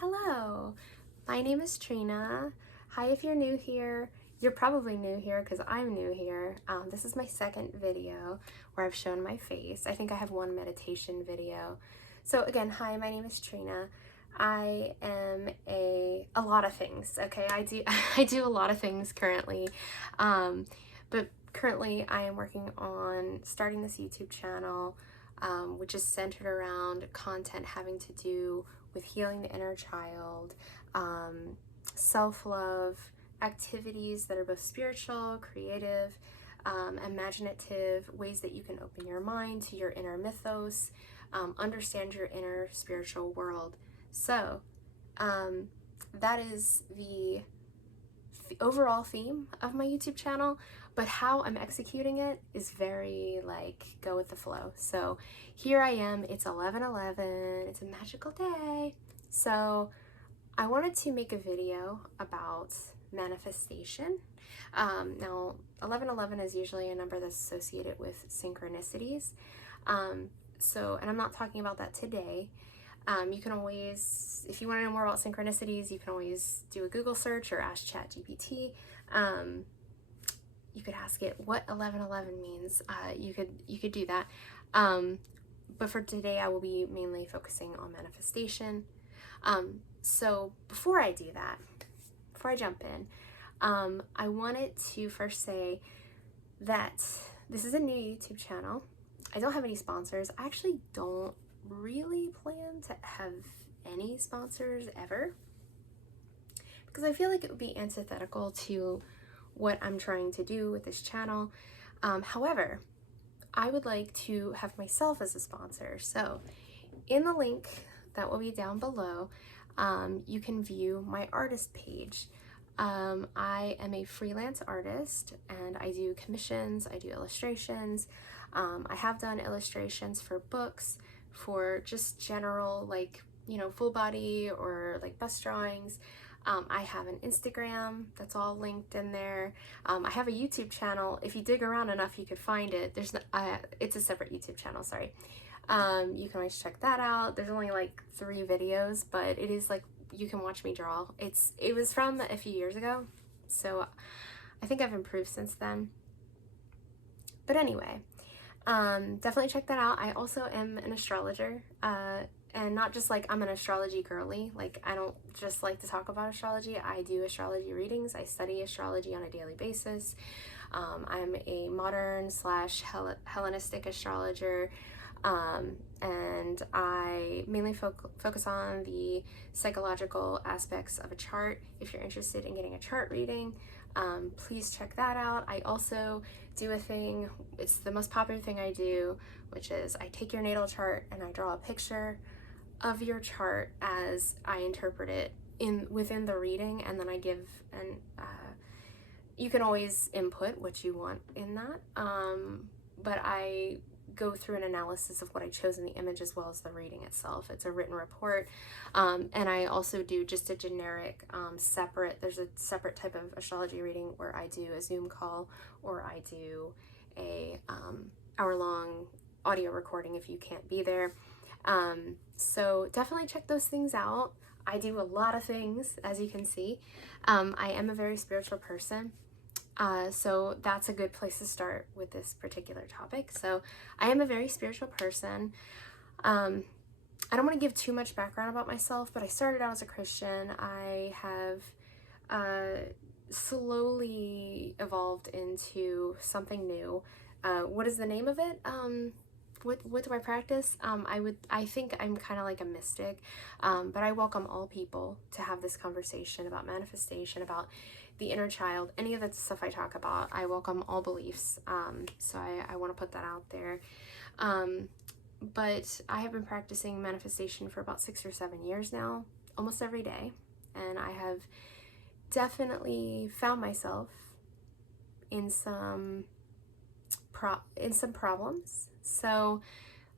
Hello, my name is Trina. Hi, if you're new here. You're probably new here because I'm new here. This is my second video where I've shown my face. I think I have one meditation video. So again, hi, my name is Trina. I am a lot of things, okay? I do a lot of things currently. But currently I am working on starting this YouTube channel, which is centered around content having to do with healing the inner child, self-love, activities that are both spiritual, creative, imaginative, ways that you can open your mind to your inner mythos, understand your inner spiritual world. So that is the overall theme of my YouTube channel, but how I'm executing it is very like go with the flow. So here I am, it's 11/11, it's a magical day. So I wanted to make a video about manifestation. Now 11/11 is usually a number that's associated with synchronicities. And I'm not talking about that today. You can always, if you want to know more about synchronicities, you can always do a Google search or ask ChatGPT. You could ask it what 11/11 means. You could do that. But for today, I will be mainly focusing on manifestation. So before I do that, before I jump in, I wanted to first say that this is a new YouTube channel. I don't have any sponsors. I actually don't really plan to have any sponsors ever, because I feel like it would be antithetical to what I'm trying to do with this channel. However, I would like to have myself as a sponsor. So in the link that will be down below, you can view my artist page. I am a freelance artist and I do commissions, I do illustrations. I have done illustrations for books, for just general, like, full body or like bust drawings. I have an Instagram that's all linked in there. I have a YouTube channel. If you dig around enough, you could find it. It's a separate YouTube channel, sorry. You can always check that out. There's only like 3 videos, but it is like, you can watch me draw. It was from a few years ago, so I think I've improved since then. But anyway, definitely check that out. I also am an astrologer, and not just like I'm an astrology girly. Like, I don't just like to talk about astrology. I do astrology readings. I study astrology on a daily basis. I'm a modern / Hellenistic astrologer, and I mainly focus on the psychological aspects of a chart. If you're interested in getting a chart reading, please check that out. I also do a thing, it's the most popular thing I do, which is I take your natal chart and I draw a picture of your chart as I interpret it within the reading, and then I give you can always input what you want in that, but I go through an analysis of what I chose in the image as well as the reading itself. It's a written report, and I also do just a generic there's a separate type of astrology reading where I do a Zoom call, or I do a hour-long audio recording if you can't be there. So definitely check those things out. I do a lot of things, as you can see. I am a very spiritual person. So that's a good place to start with this particular topic. So I am a very spiritual person. I don't want to give too much background about myself, but I started out as a Christian. I have slowly evolved into something new. What is the name of it? What do I practice? I think I'm kind of like a mystic, but I welcome all people to have this conversation about manifestation, about the inner child, any of the stuff I talk about. I welcome all beliefs, so I want to put that out there. But I have been practicing manifestation for about 6 or 7 years now, almost every day, and I have definitely found myself in some problems. So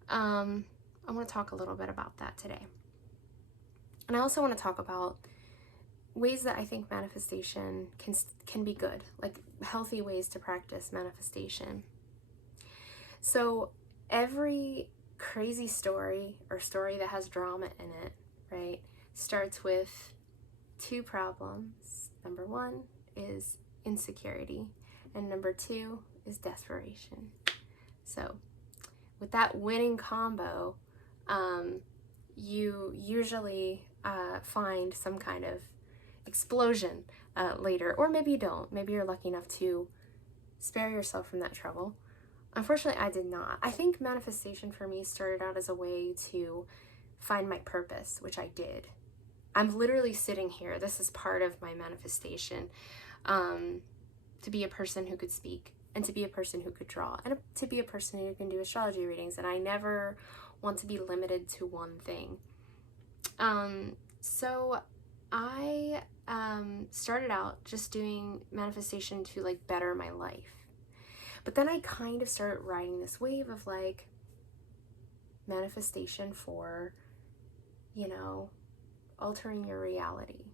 I want to talk a little bit about that today. And I also want to talk about ways that I think manifestation can be good, like healthy ways to practice manifestation. So every crazy story or story that has drama in it, right, starts with two problems. Number one is insecurity, and number two is desperation. So with that winning combo, you usually find some kind of explosion later, or maybe you don't. Maybe you're lucky enough to spare yourself from that trouble. Unfortunately, I did not. I think manifestation for me started out as a way to find my purpose, which I did. I'm literally sitting here. This is part of my manifestation, to be a person who could speak, and to be a person who could draw, and to be a person who can do astrology readings. And I never want to be limited to one thing. So I started out just doing manifestation to like better my life. But then I kind of started riding this wave of like manifestation for, you know, altering your reality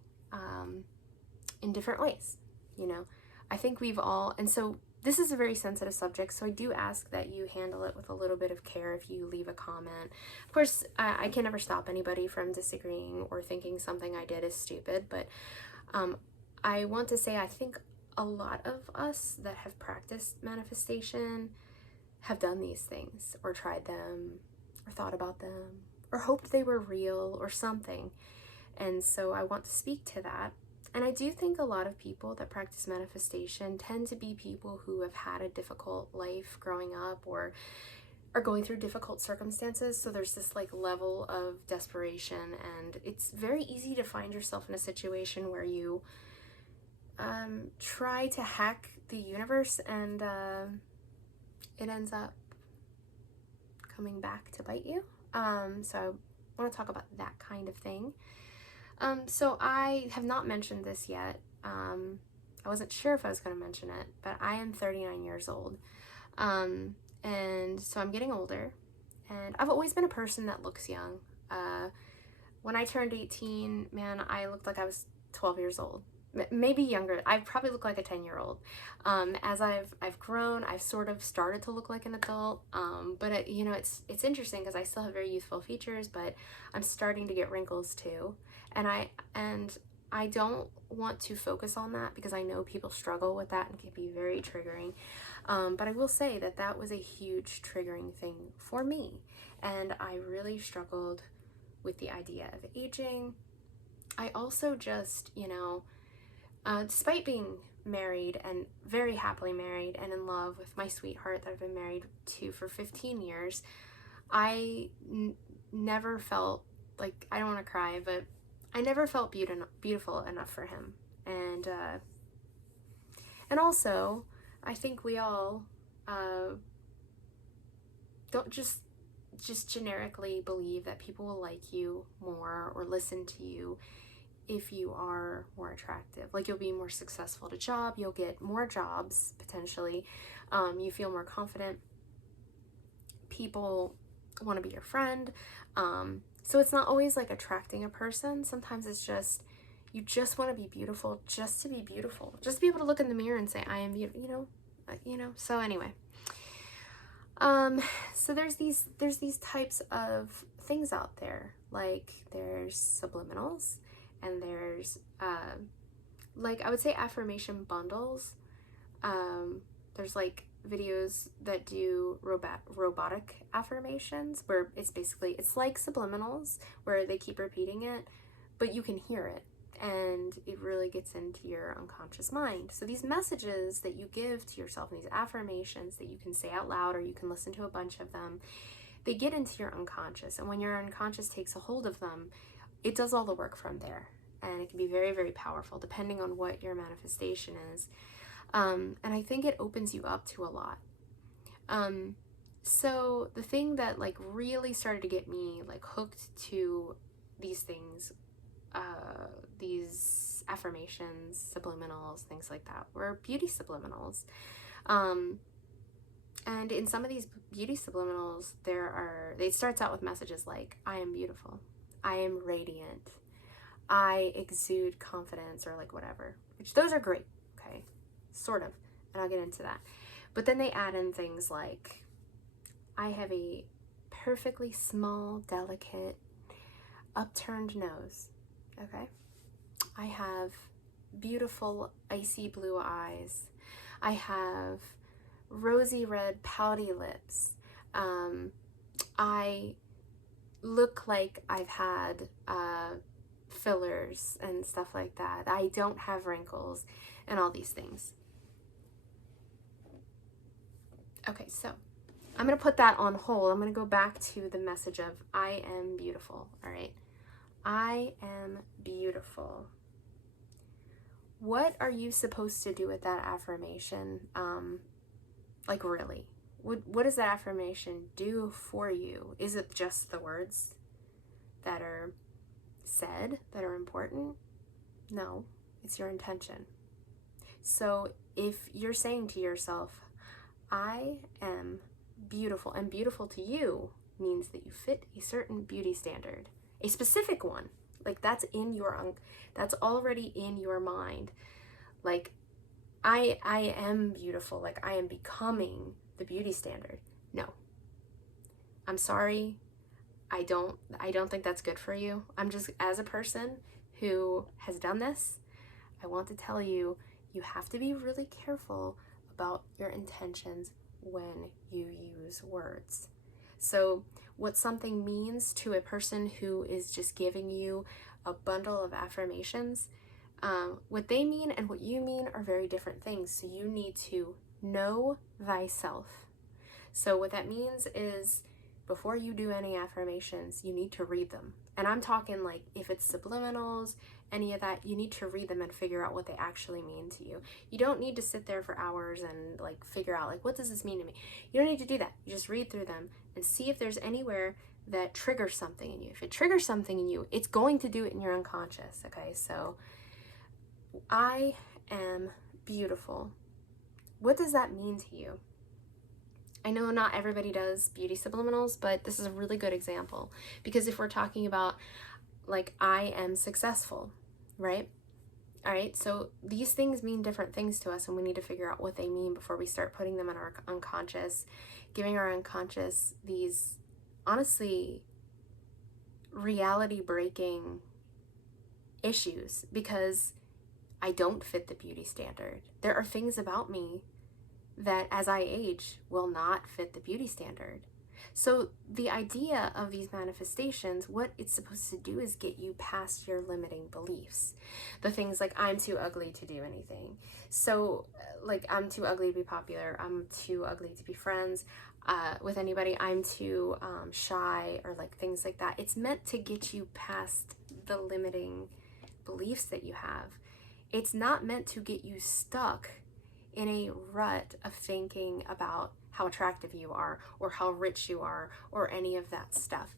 in different ways. You know, I think we've all, and so this is a very sensitive subject, so I do ask that you handle it with a little bit of care if you leave a comment. Of course, I can never stop anybody from disagreeing or thinking something I did is stupid, but I want to say I think a lot of us that have practiced manifestation have done these things, or tried them, or thought about them, or hoped they were real, or something. And so I want to speak to that. And I do think a lot of people that practice manifestation tend to be people who have had a difficult life growing up, or are going through difficult circumstances. So there's this like level of desperation, and it's very easy to find yourself in a situation where you try to hack the universe, and it ends up coming back to bite you. So I want to talk about that kind of thing. So I have not mentioned this yet. I wasn't sure if I was going to mention it, but I am 39 years old. And so I'm getting older, and I've always been a person that looks young. When I turned 18, man, I looked like I was 12 years old. Maybe younger. I probably look like a 10-year-old. As I've grown, I've sort of started to look like an adult. But you know, it's interesting because I still have very youthful features, but I'm starting to get wrinkles too. And I don't want to focus on that because I know people struggle with that and can be very triggering. But I will say that that was a huge triggering thing for me, and I really struggled with the idea of aging. I also just, you know, despite being married, and very happily married and in love with my sweetheart that I've been married to for 15 years, I never felt like, I don't want to cry, but I never felt beautiful enough for him. And also, I think we all don't just generically believe that people will like you more or listen to you if you are more attractive. Like, you'll be more successful at a job, you'll get more jobs potentially, you feel more confident, people want to be your friend. So it's not always like attracting a person. Sometimes it's just, you just want to be beautiful just to be beautiful, just to be able to look in the mirror and say, I am beautiful, you know. So anyway, so there's these types of things out there. Like, there's subliminals, and there's like, I would say affirmation bundles. There's like videos that do robotic affirmations, where it's basically, it's like subliminals where they keep repeating it, but you can hear it, and it really gets into your unconscious mind. So these messages that you give to yourself, and these affirmations that you can say out loud, or you can listen to a bunch of them, they get into your unconscious, and when your unconscious takes a hold of them, it does all the work from there, and it can be very, very powerful depending on what your manifestation is. And I think it opens you up to a lot. So the thing that like really started to get me like hooked to these things, these affirmations, subliminals, things like that, were beauty subliminals. And in some of these beauty subliminals, it starts out with messages like, I am beautiful, I am radiant, I exude confidence, or like whatever, which those are great, okay, sort of, and I'll get into that. But then they add in things like, I have a perfectly small, delicate, upturned nose. okay? I have beautiful icy blue eyes. I have rosy red pouty lips. I look like I've had fillers and stuff like that. I don't have wrinkles and all these things. Okay, so I'm going to put that on hold. I'm going to go back to the message of I am beautiful, all right? I am beautiful. What are you supposed to do with that affirmation? Like, really? What does that affirmation do for you? Is it just the words that are said that are important? No, it's your intention. So if you're saying to yourself, I am beautiful, and beautiful to you means that you fit a certain beauty standard, a specific one, like that's already in your mind. Like, I am beautiful, like I am becoming the beauty standard. No, I'm sorry, I don't think that's good for you. I'm just, as a person who has done this, I want to tell you, you have to be really careful about your intentions when you use words. So what something means to a person who is just giving you a bundle of affirmations, what they mean and what you mean are very different things. So you need to know thyself. So what that means is, before you do any affirmations, you need to read them. And I'm talking like, if it's subliminals, any of that, you need to read them and figure out what they actually mean to you. You don't need to sit there for hours and like figure out like, what does this mean to me? You don't need to do that. You just read through them and see if there's anywhere that triggers something in you. If it triggers something in you, it's going to do it in your unconscious, okay? So I am beautiful. What does that mean to you? I know not everybody does beauty subliminals, but this is a really good example, because if we're talking about like, I am successful, right? All right, so these things mean different things to us, and we need to figure out what they mean before we start putting them in our unconscious, giving our unconscious these, honestly, reality breaking issues, because I don't fit the beauty standard. There are things about me that as I age will not fit the beauty standard. So the idea of these manifestations, what it's supposed to do is get you past your limiting beliefs. The things like, I'm too ugly to do anything. So like, I'm too ugly to be popular. I'm too ugly to be friends with anybody. I'm too shy, or like things like that. It's meant to get you past the limiting beliefs that you have. It's not meant to get you stuck in a rut of thinking about how attractive you are, or how rich you are, or any of that stuff.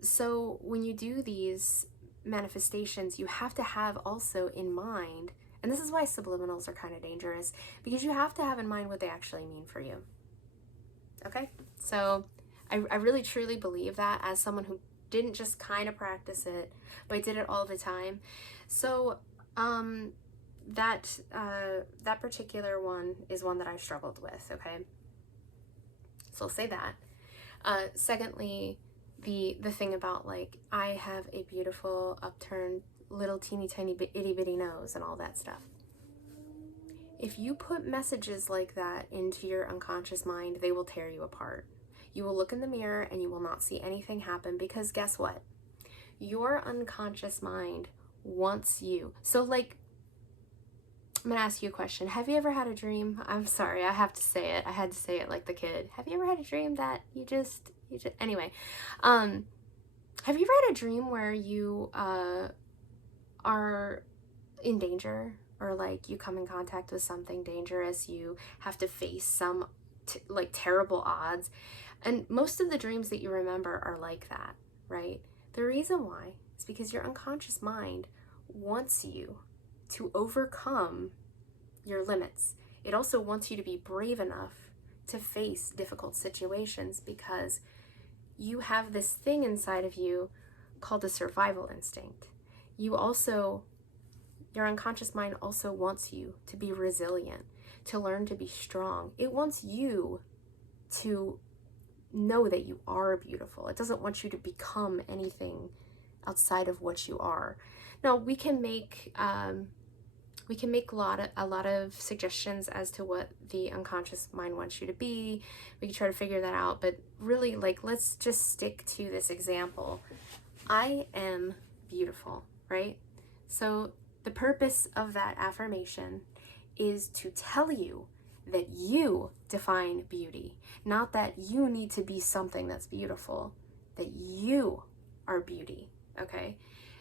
So when you do these manifestations, you have to have also in mind, and this is why subliminals are kind of dangerous, because you have to have in mind what they actually mean for you. Okay? So I really truly believe that, as someone who didn't just kind of practice it, but did it all the time. So that particular one is one that I struggled with, okay? So I'll say that. Secondly, the thing about like, I have a beautiful upturned little teeny tiny itty bitty nose and all that stuff. If you put messages like that into your unconscious mind, they will tear you apart. You will look in the mirror and you will not see anything happen, because guess what? Your unconscious mind wants you. So like, I'm gonna ask you a question. Have you ever had a dream? I'm sorry, I have to say it. I had to say it like the kid. Have you ever had a dream that you just anyway, have you ever had a dream where you are in danger, or like you come in contact with something dangerous, you have to face some like terrible odds, and most of the dreams that you remember are like that, right? The reason why is because your unconscious mind wants you to overcome your limits. It also wants you to be brave enough to face difficult situations, because you have this thing inside of you called a survival instinct. Your unconscious mind also wants you to be resilient, to learn to be strong. It wants you to know that you are beautiful. It doesn't want you to become anything outside of what you are. Now, we can make a lot of suggestions as to what the unconscious mind wants you to be. We can try to figure that out, but really, like, let's just stick to this example. I am beautiful, right? So the purpose of that affirmation is to tell you that you define beauty, not that you need to be something that's beautiful, that you are beauty, okay?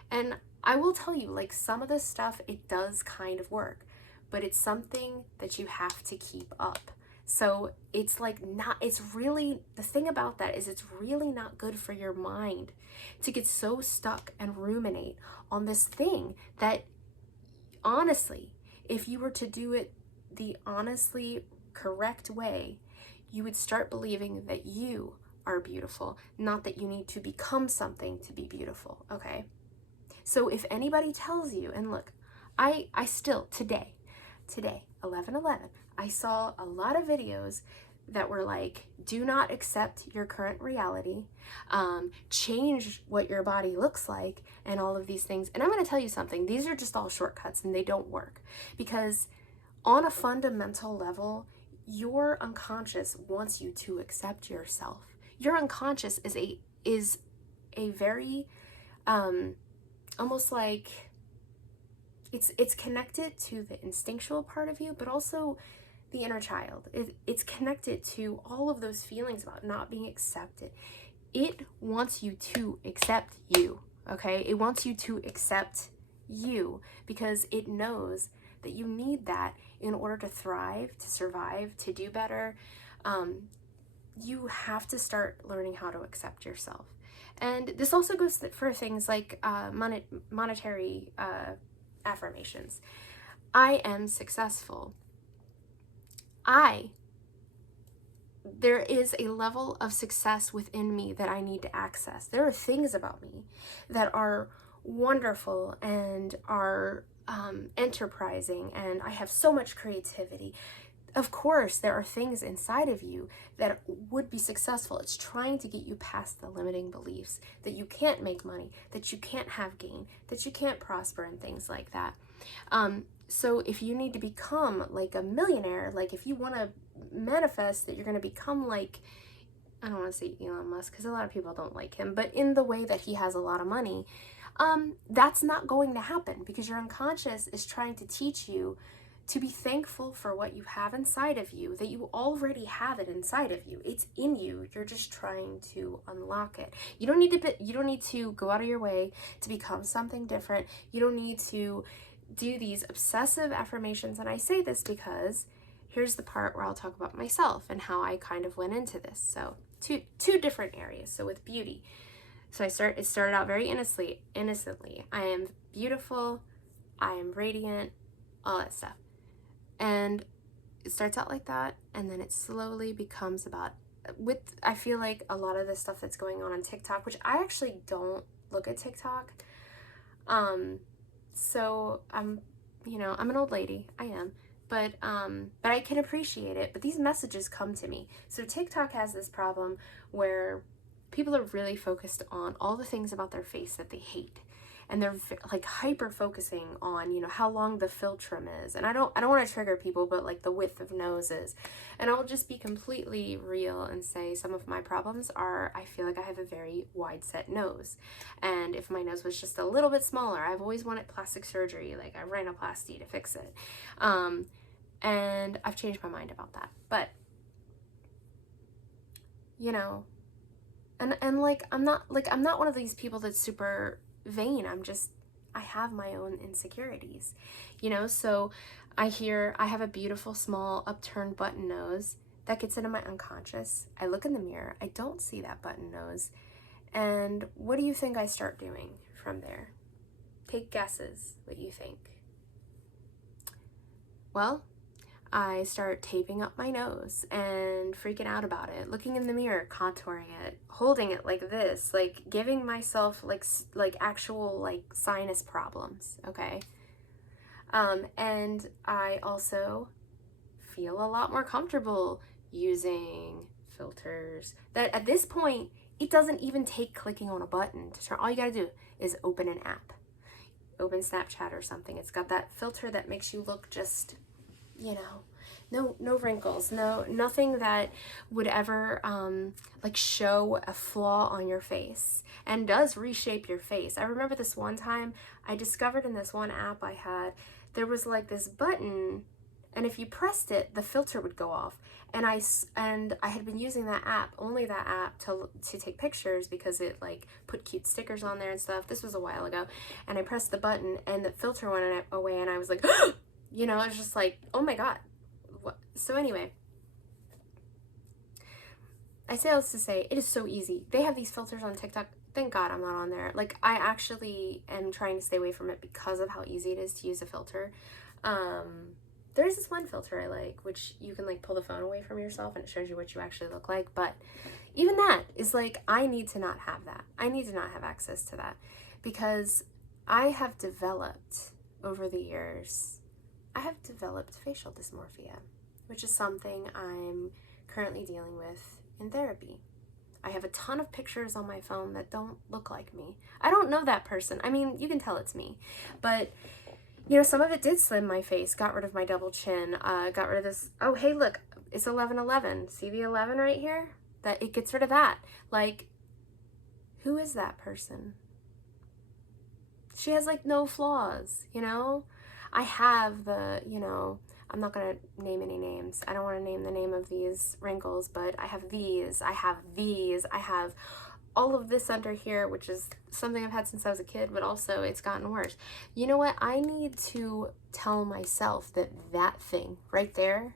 And I will tell you, like, some of this stuff, it does kind of work, but it's something that you have to keep up. So it's like it's really, the thing about that is it's really not good for your mind to get so stuck and ruminate on this thing that, honestly, if you were to do it the honestly correct way, you would start believing that you are beautiful, not that you need to become something to be beautiful, okay? So if anybody tells you, and look, I still, today, 11/11, I saw a lot of videos that were like, do not accept your current reality, change what your body looks like, and all of these things. And I'm going to tell you something, these are just all shortcuts and they don't work, because on a fundamental level, your unconscious wants you to accept yourself. Your unconscious is a very, almost like, it's connected to the instinctual part of you, but also the inner child. It's connected to all of those feelings about not being accepted. It wants you to accept you, okay? It wants you to accept you because it knows that you need that in order to thrive, to survive, to do better. You have to start learning how to accept yourself. And this also goes for things like monetary affirmations. I am successful. There is a level of success within me that I need to access. There are things about me that are wonderful and are enterprising, and I have so much creativity. Of course, there are things inside of you that would be successful. It's trying to get you past the limiting beliefs that you can't make money, that you can't have gain, that you can't prosper, and things like that. So if you need to become like a millionaire, like if you want to manifest that you're going to become like, I don't want to say Elon Musk because a lot of people don't like him, but in the way that he has a lot of money, that's not going to happen because your unconscious is trying to teach you to be thankful for what you have inside of you, that you already have it inside of you. It's in you. You're just trying to unlock it. You don't need to go out of your way to become something different. You don't need to do these obsessive affirmations. And I say this because here's the part where I'll talk about myself and how I kind of went into this. So two different areas. So with beauty. So it started out very innocently. I am beautiful. I am radiant, all that stuff. And it starts out like that, and then it slowly becomes about, I feel like a lot of the stuff that's going on TikTok, which I actually don't look at TikTok. So I'm an old lady, I am, but I can appreciate it, but these messages come to me. So TikTok has this problem where people are really focused on all the things about their face that they hate. And they're like hyper focusing on, how long the philtrum is. And I don't want to trigger people, but like the width of noses. And I'll just be completely real and say some of my problems are, I feel like I have a very wide set nose. And if my nose was just a little bit smaller, I've always wanted plastic surgery, like a rhinoplasty to fix it. And I've changed my mind about that. But, and like, I'm not one of these people that's super vain. I have my own insecurities, so I have a beautiful small upturned button nose that gets into my unconscious. I look in the mirror, I don't see that button nose, and what do you think I start doing from there? Take guesses what you think. Well, I start taping up my nose and freaking out about it, looking in the mirror, contouring it, holding it like this, like giving myself like actual like sinus problems, okay? And I also feel a lot more comfortable using filters that at this point, it doesn't even take clicking on a button to turn. All you gotta do is open an app, open Snapchat or something. It's got that filter that makes you look just, no wrinkles, nothing that would ever like show a flaw on your face, and does reshape your face. I remember this one time I discovered in this one app I had, there was like this button, and if you pressed it, the filter would go off. And I had been using that app, only that app, to take pictures, because it like put cute stickers on there and stuff. This was a while ago, and I pressed the button and the filter went away, and I was like, I was just like, oh my god. What? So anyway, I say all this to say, it is so easy. They have these filters on TikTok. Thank God I'm not on there. Like, I actually am trying to stay away from it because of how easy it is to use a filter. There's this one filter I like, which you can like pull the phone away from yourself and it shows you what you actually look like. But even that is like, I need to not have that. I need to not have access to that, because I have developed over the years, I have developed facial dysmorphia, which is something I'm currently dealing with in therapy. I have a ton of pictures on my phone that don't look like me. I don't know that person. I mean, you can tell it's me, but some of it did slim my face, got rid of my double chin, got rid of this. Oh, hey, look, it's 11:11. See the 11 right here? That it gets rid of that. Like, who is that person? She has like no flaws, I have the, I'm not going to name any names. I don't want to name the name of these wrinkles, but I have these, I have all of this under here, which is something I've had since I was a kid, but also it's gotten worse. You know what? I need to tell myself that that thing right there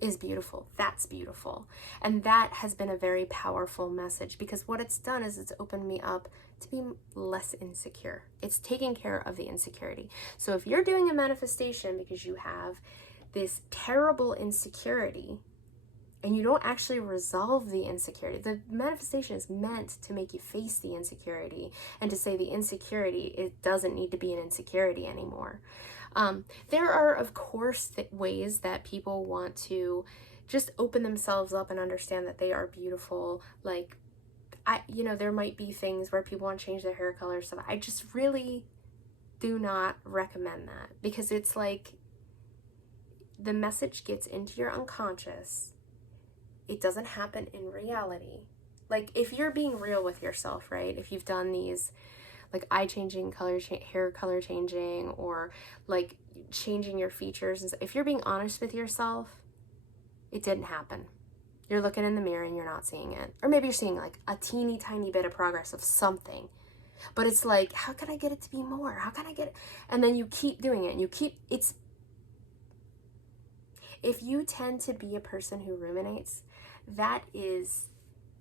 is beautiful. That's beautiful. And that has been a very powerful message, because what it's done is it's opened me up to be less insecure. It's taking care of the insecurity. So if you're doing a manifestation because you have this terrible insecurity, and you don't actually resolve the insecurity. The manifestation is meant to make you face the insecurity and to say the insecurity, it doesn't need to be an insecurity anymore. There are, of course, ways that people want to just open themselves up and understand that they are beautiful. Like, there might be things where people want to change their hair color or stuff. I just really do not recommend that, because it's like the message gets into your unconscious. It doesn't happen in reality. Like, if you're being real with yourself, right? If you've done these, like, eye changing, hair color changing, or like changing your features, and if you're being honest with yourself, it didn't happen. You're looking in the mirror and you're not seeing it. Or maybe you're seeing like a teeny tiny bit of progress of something. But it's like, how can I get it to be more? How can I get it? And then you keep doing it, and if you tend to be a person who ruminates,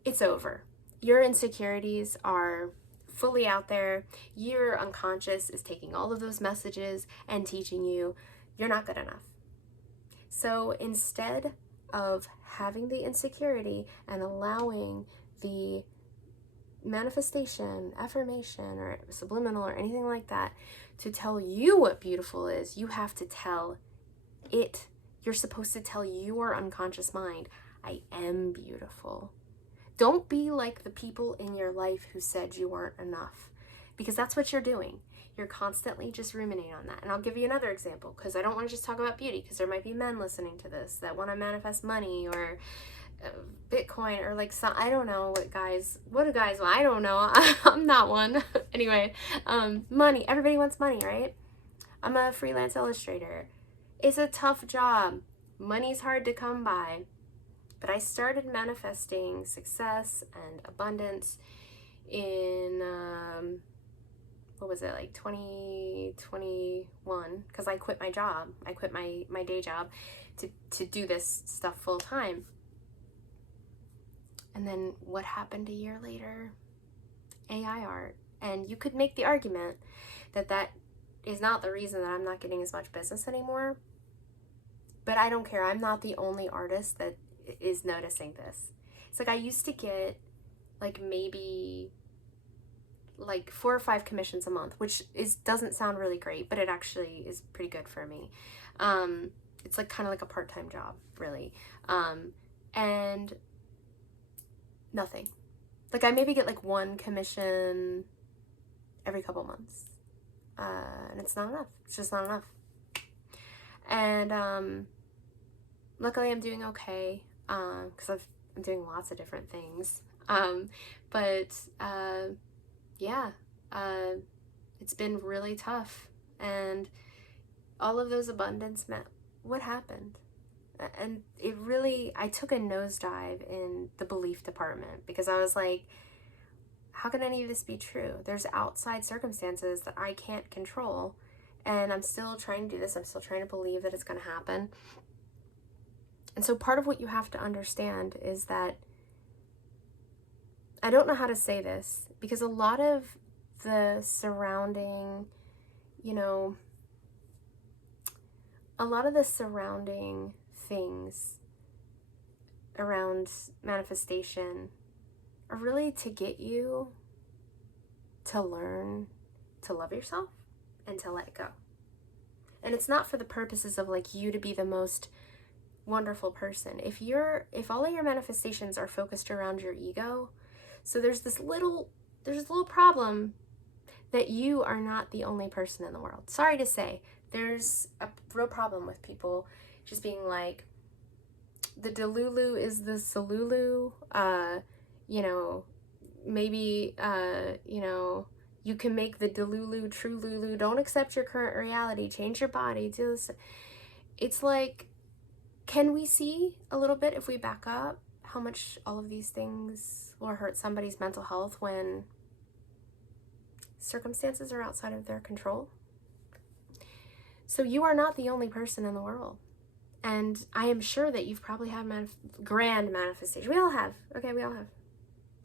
it's over. Your insecurities are fully out there. Your unconscious is taking all of those messages and teaching you you're not good enough. So instead of having the insecurity and allowing the manifestation, affirmation, or subliminal, or anything like that to tell you what beautiful is, you have to tell it. You're supposed to tell your unconscious mind, I am beautiful. Don't be like the people in your life who said you weren't enough, because that's what you're doing. You're constantly just ruminating on that. And I'll give you another example, because I don't want to just talk about beauty, because there might be men listening to this that want to manifest money or Bitcoin, or like some, I don't know what do guys want? I don't know. I'm not one. Anyway, money. Everybody wants money, right? I'm a freelance illustrator. It's a tough job. Money's hard to come by. But I started manifesting success and abundance in, what was it, like 2021, because I quit my job. I quit my day job to do this stuff full time. And then what happened a year later? AI art. And you could make the argument that is not the reason that I'm not getting as much business anymore. But I don't care. I'm not the only artist that is noticing this. It's like I used to get like maybe like 4 or 5 commissions a month, which doesn't sound really great, but it actually is pretty good for me. It's like kind of like a part-time job, really. And nothing. Like I maybe get like 1 commission every couple months. And it's not enough. It's just not enough. And luckily I'm doing okay, because I'm doing lots of different things. But yeah, it's been really tough. And all of those abundance met. What happened? And it really, I took a nosedive in the belief department, because I was like, how can any of this be true? There's outside circumstances that I can't control, and I'm still trying to do this. I'm still trying to believe that it's going to happen. And so part of what you have to understand is that, I don't know how to say this, because a lot of the surrounding, things around manifestation are really to get you to learn to love yourself and to let go. And it's not for the purposes of like you to be the most wonderful person. If all of your manifestations are focused around your ego, so there's this little problem that you are not the only person in the world. Sorry to say, there's a real problem with people just being like, the delulu is the solulu, maybe, you can make the delulu true lulu, don't accept your current reality, change your body, do this. It's like, can we see a little bit, if we back up, how much all of these things will hurt somebody's mental health when circumstances are outside of their control? So you are not the only person in the world. And I am sure that you've probably had grand manifestation. We all have. Okay, we all have.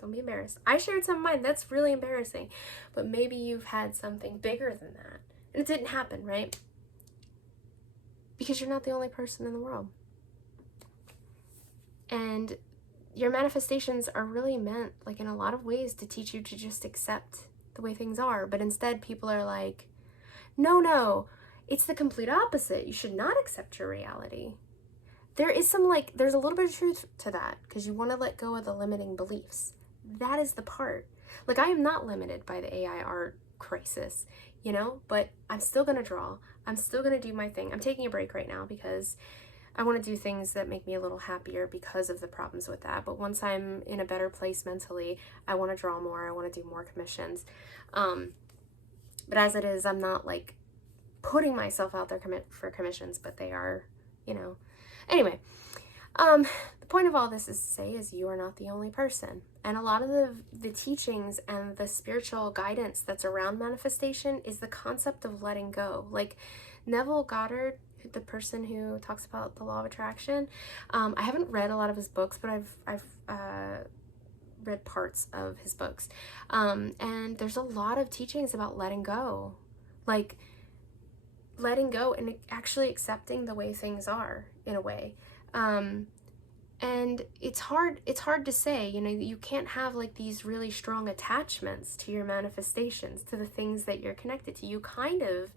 Don't be embarrassed. I shared some of mine. That's really embarrassing. But maybe you've had something bigger than that. And it didn't happen, right? Because you're not the only person in the world. And your manifestations are really meant, like in a lot of ways, to teach you to just accept the way things are. But instead, people are like, no, it's the complete opposite. You should not accept your reality. There's a little bit of truth to that, because you want to let go of the limiting beliefs. That is the part. Like, I am not limited by the AI art crisis, but I'm still going to draw. I'm still going to do my thing. I'm taking a break right now because I want to do things that make me a little happier because of the problems with that. But once I'm in a better place mentally, I want to draw more. I want to do more commissions. But as it is, I'm not like putting myself out there for commissions, but they are, Anyway, the point of all this is to say is you are not the only person. And a lot of the teachings and the spiritual guidance that's around manifestation is the concept of letting go. Like Neville Goddard, the person who talks about the law of attraction, I haven't read a lot of his books, but I've read parts of his books. And there's a lot of teachings about letting go. Like letting go and actually accepting the way things are, in a way. And it's hard to say, you can't have like these really strong attachments to your manifestations, to the things that you're connected to. You kind of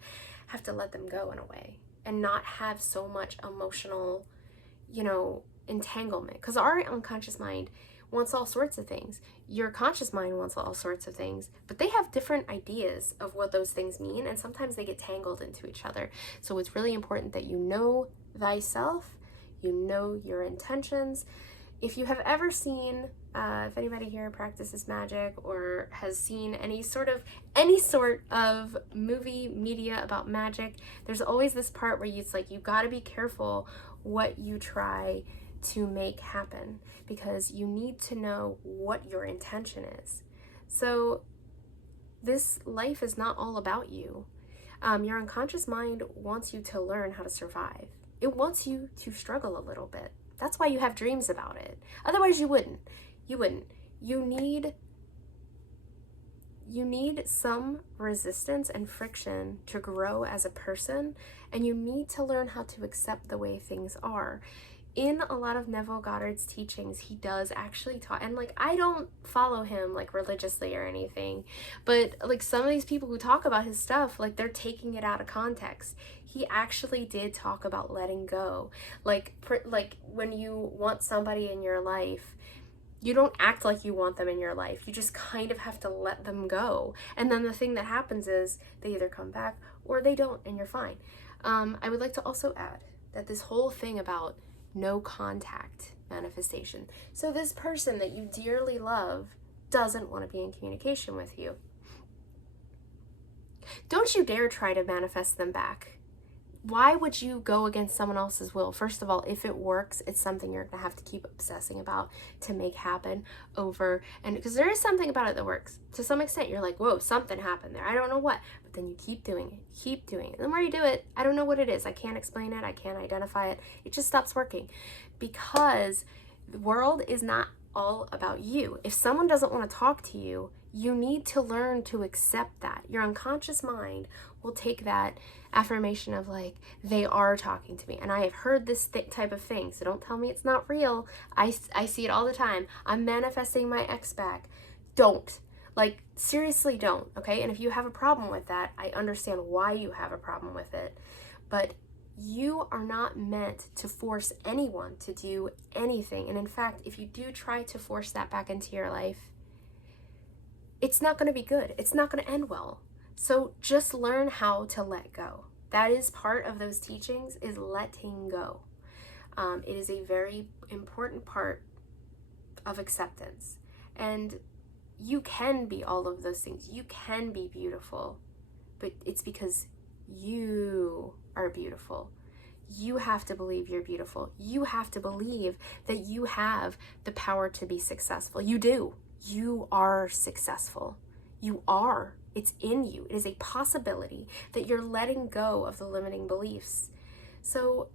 have to let them go in a way and not have so much emotional, entanglement. Because our unconscious mind wants all sorts of things. Your conscious mind wants all sorts of things, but they have different ideas of what those things mean, and sometimes they get tangled into each other. So it's really important that you know thyself, you know your intentions. If you have ever seen, if anybody here practices magic or has seen any sort of movie media about magic, there's always this part where it's like, you got to be careful what you try to make happen, because you need to know what your intention is. So this life is not all about you. Your unconscious mind wants you to learn how to survive. It wants you to struggle a little bit. That's why you have dreams about it. Otherwise you wouldn't. You need some resistance and friction to grow as a person, and you need to learn how to accept the way things are. In a lot of Neville Goddard's teachings, he does actually talk, and like, I don't follow him like religiously or anything, but like some of these people who talk about his stuff, like they're taking it out of context. He actually did talk about letting go. Like when you want somebody in your life, You don't act like you want them in your life. You just kind of have to let them go. And then the thing that happens is they either come back or they don't, and you're fine. I would like to also add that this whole thing about no contact manifestation. So this person that you dearly love doesn't want to be in communication with you. Don't you dare try to manifest them back. Why would you go against someone else's will? First of all, if it works, it's something you're going to have to keep obsessing about to make happen over. And because there is something about it that works. To some extent, you're like, whoa, something happened there. I don't know what. But then you keep doing it, keep doing it. And the more you do it, I don't know what it is. I can't explain it. I can't identify it. It just stops working. Because the world is not all about you. If someone doesn't want to talk to you, you need to learn to accept that. Your unconscious mind will take that affirmation of like, they are talking to me, and I have heard this type of thing, so don't tell me it's not real. I see it all the time. I'm manifesting my ex back. Don't. Like, seriously, don't, okay? And if you have a problem with that, I understand why you have a problem with it, but you are not meant to force anyone to do anything. And in fact, if you do try to force that back into your life, it's not going to be good. It's not going to end well. So just learn how to let go. That is part of those teachings, is letting go. It is a very important part of acceptance. And you can be all of those things. You can be beautiful, but it's because you are beautiful. You have to believe you're beautiful. You have to believe that you have the power to be successful. You do. You are successful. You are. It's in you. It is a possibility that you're letting go of the limiting beliefs. So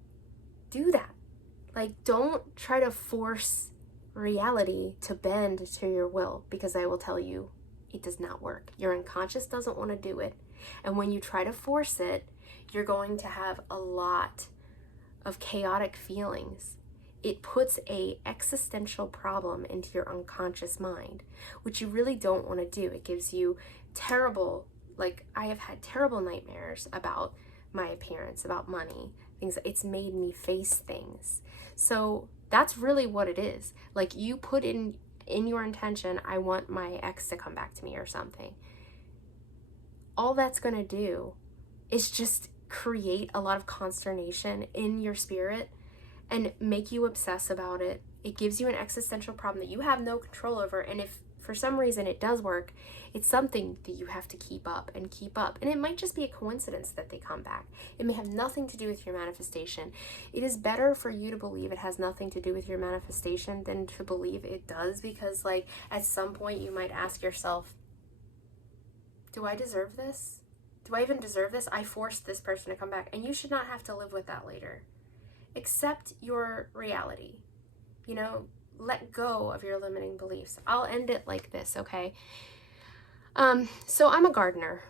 do that. Like, don't try to force reality to bend to your will, because I will tell you, it does not work. Your unconscious doesn't want to do it. And when you try to force it, you're going to have a lot of chaotic feelings. It puts a existential problem into your unconscious mind, which you really don't want to do. It gives you terrible, like, I have had terrible nightmares about my appearance, about money, things. It's made me face things. So that's really what it is. Like, you put in your intention, I want my ex to come back to me or something. All that's going to do is just create a lot of consternation in your spirit and make you obsess about it. It gives you an existential problem that you have no control over. And if for some reason it does work, it's something that you have to keep up and keep up. And it might just be a coincidence that they come back. It may have nothing to do with your manifestation. It is better for you to believe it has nothing to do with your manifestation than to believe it does, because, like, at some point you might ask yourself, do I deserve this? Do I even deserve this? I forced this person to come back. And you should not have to live with that later. Accept your reality. You know, let go of your limiting beliefs. I'll end it like this, okay? So I'm a gardener,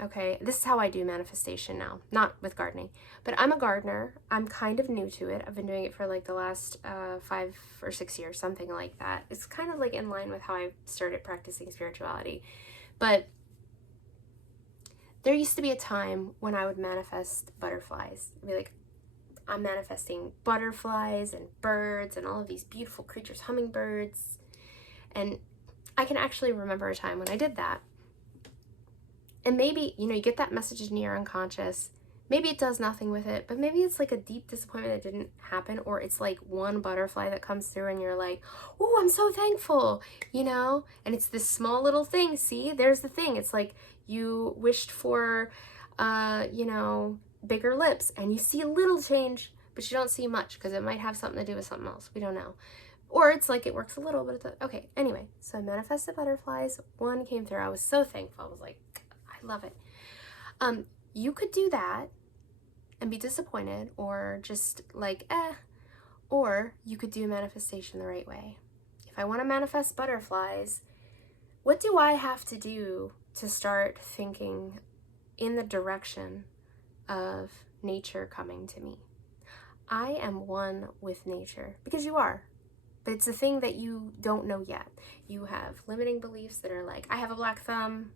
okay? This is how I do manifestation now, not with gardening, but I'm a gardener. I'm kind of new to it. I've been doing it for like the last 5 or 6 years, something like that. It's kind of like in line with how I started practicing spirituality. But there used to be a time when I would manifest butterflies. I'd be like, I'm manifesting butterflies and birds and all of these beautiful creatures, hummingbirds. And I can actually remember a time when I did that. And maybe, you know, you get that message in your unconscious. Maybe it does nothing with it, but maybe it's like a deep disappointment that didn't happen, or it's like one butterfly that comes through and you're like, oh, I'm so thankful, you know? And it's this small little thing. See, there's the thing. It's like you wished for, you know, bigger lips, and you see a little change, but you don't see much because it might have something to do with something else. We don't know. Or it's like it works a little, but it's okay. Anyway, so I manifested butterflies. One came through. I was so thankful. I was like, I love it. You could do that and be disappointed, or just like, or you could do a manifestation the right way. If I want to manifest butterflies, what do I have to do to start thinking in the direction of nature coming to me? I am one with nature, because you are. But it's a thing that you don't know yet. You have limiting beliefs that are like, I have a black thumb.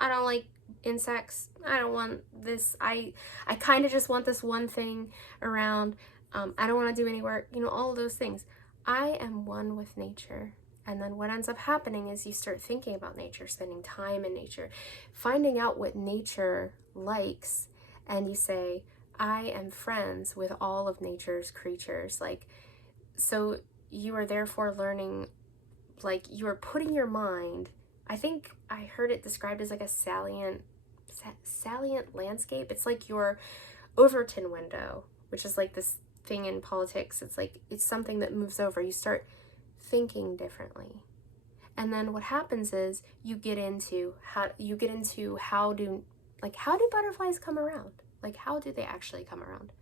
I don't like insects. I don't want this. I kind of just want this one thing around. I don't want to do any work. You know, all of those things. I am one with nature. And then what ends up happening is you start thinking about nature, spending time in nature, finding out what nature likes, and you say, I am friends with all of nature's creatures. Like, so you are therefore learning, like, you are putting your mind, I think I heard it described as like a salient landscape. It's like your Overton window, which is like this thing in politics. It's like, it's something that moves over. You start thinking differently. And then what happens is you get into how do butterflies come around? Like, how do they actually come around?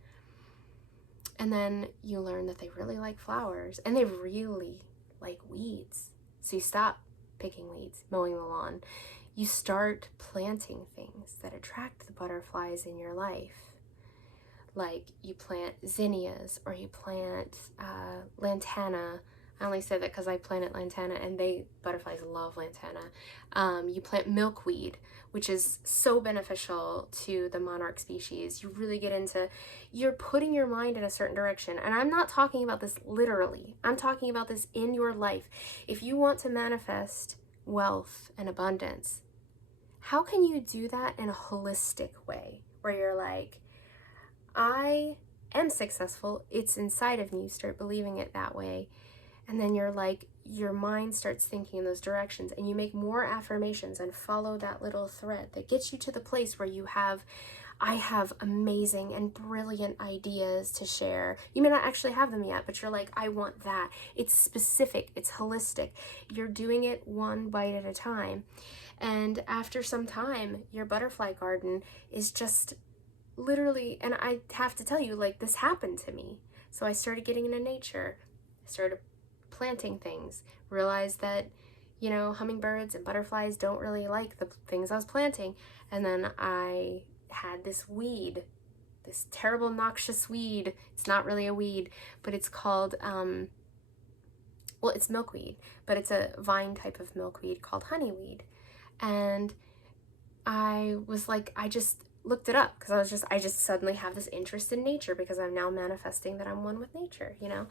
And then you learn that they really like flowers and they really like weeds. So you stop picking weeds, mowing the lawn. You start planting things that attract the butterflies in your life. Like, you plant zinnias, or you plant lantana. I only say that because I planted lantana and butterflies love lantana. You plant milkweed, which is so beneficial to the monarch species. You really get into, you're putting your mind in a certain direction. And I'm not talking about this literally. I'm talking about this in your life. If you want to manifest wealth and abundance, how can you do that in a holistic way where you're like, I am successful, it's inside of me, you start believing it that way, and then you're like, your mind starts thinking in those directions, and you make more affirmations and follow that little thread that gets you to the place where I have amazing and brilliant ideas to share. You may not actually have them yet, but you're like, I want that. It's specific, it's holistic. You're doing it one bite at a time. And after some time, your butterfly garden is just literally, and I have to tell you, like, this happened to me. So I started getting into nature, started planting things, realized that, you know, hummingbirds and butterflies don't really like the things I was planting. And then I had this weed, this terrible noxious weed. It's not really a weed, but it's called, well, it's milkweed, but it's a vine type of milkweed called honeyweed. And I was like, I just looked it up because I just suddenly have this interest in nature because I'm now manifesting that I'm one with nature, you know?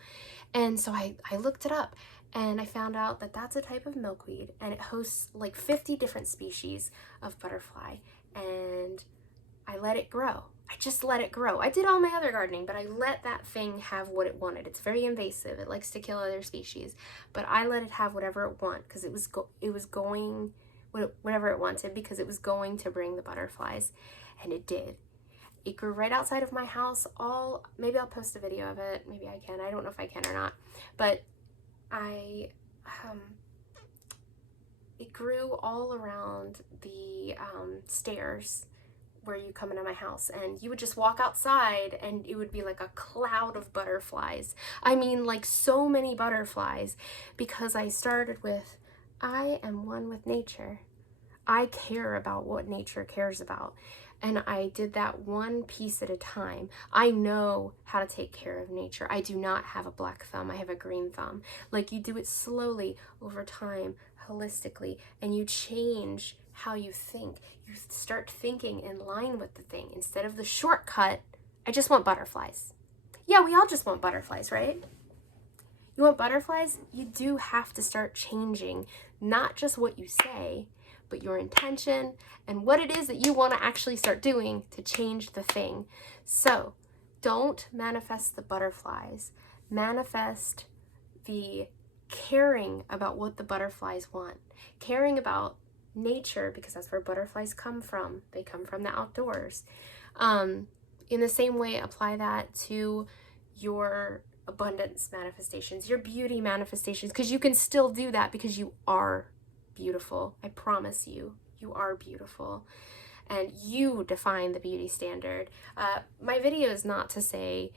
And so I looked it up and I found out that that's a type of milkweed and it hosts like 50 different species of butterfly, and I let it grow. I just let it grow. I did all my other gardening, but I let that thing have what it wanted. It's very invasive. It likes to kill other species, but I let it have whatever it wanted because it was going whatever it wanted because it was going to bring the butterflies, and it did. It grew right outside of my house. Maybe I'll post a video of it. Maybe I can. I don't know if I can or not, but it grew all around the stairs where you come into my house, and you would just walk outside and it would be like a cloud of butterflies. I mean, like, so many butterflies, because I started with, I am one with nature. I care about what nature cares about. And I did that one piece at a time. I know how to take care of nature. I do not have a black thumb. I have a green thumb. Like, you do it slowly over time, holistically, and you change how you think. You start thinking in line with the thing instead of the shortcut. I just want butterflies. Yeah, we all just want butterflies, right? You want butterflies? You do have to start changing not just what you say, but your intention and what it is that you want to actually start doing to change the thing. So don't manifest the butterflies. Manifest the caring about what the butterflies want. Caring about nature, because that's where butterflies come from. They come from the outdoors. In the same way, apply that to your abundance manifestations, your beauty manifestations, because you can still do that because you are beautiful. I promise you, you are beautiful, and you define the beauty standard. My video is not to say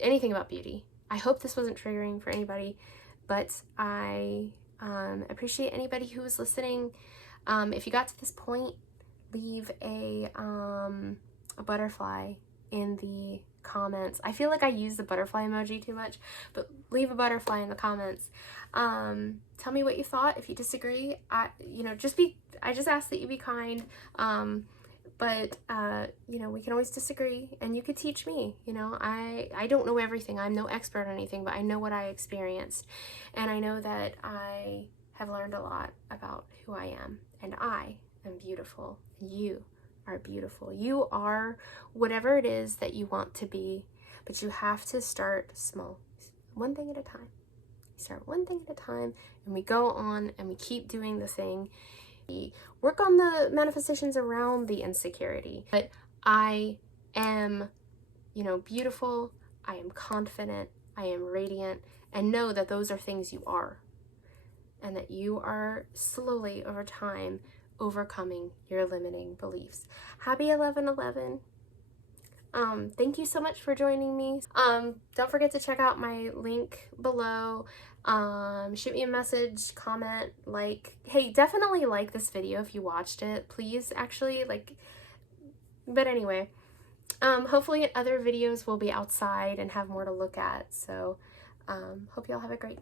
anything about beauty. I hope this wasn't triggering for anybody, but I appreciate anybody who was listening. If you got to this point, leave a butterfly in the comments. I feel like I use the butterfly emoji too much, but leave a butterfly in the comments. Tell me what you thought. If you disagree, I just ask that you be kind. But, you know, we can always disagree, and you could teach me. You know, I don't know everything. I'm no expert on anything, but I know what I experienced. And I know that I have learned a lot about who I am. And I am beautiful. You are beautiful. You are whatever it is that you want to be, but you have to start small. One thing at a time. You start one thing at a time, and we go on and we keep doing the thing. We work on the manifestations around the insecurity. But I am, you know, beautiful. I am confident. I am radiant. And know that those are things you are. And that you are slowly over time overcoming your limiting beliefs. Happy 11/11. Thank you so much for joining me. Don't forget to check out my link below. Shoot me a message, comment, like. Hey, definitely like this video if you watched it. Please, actually, like. But anyway, hopefully other videos will be outside and have more to look at. So, hope y'all have a great night.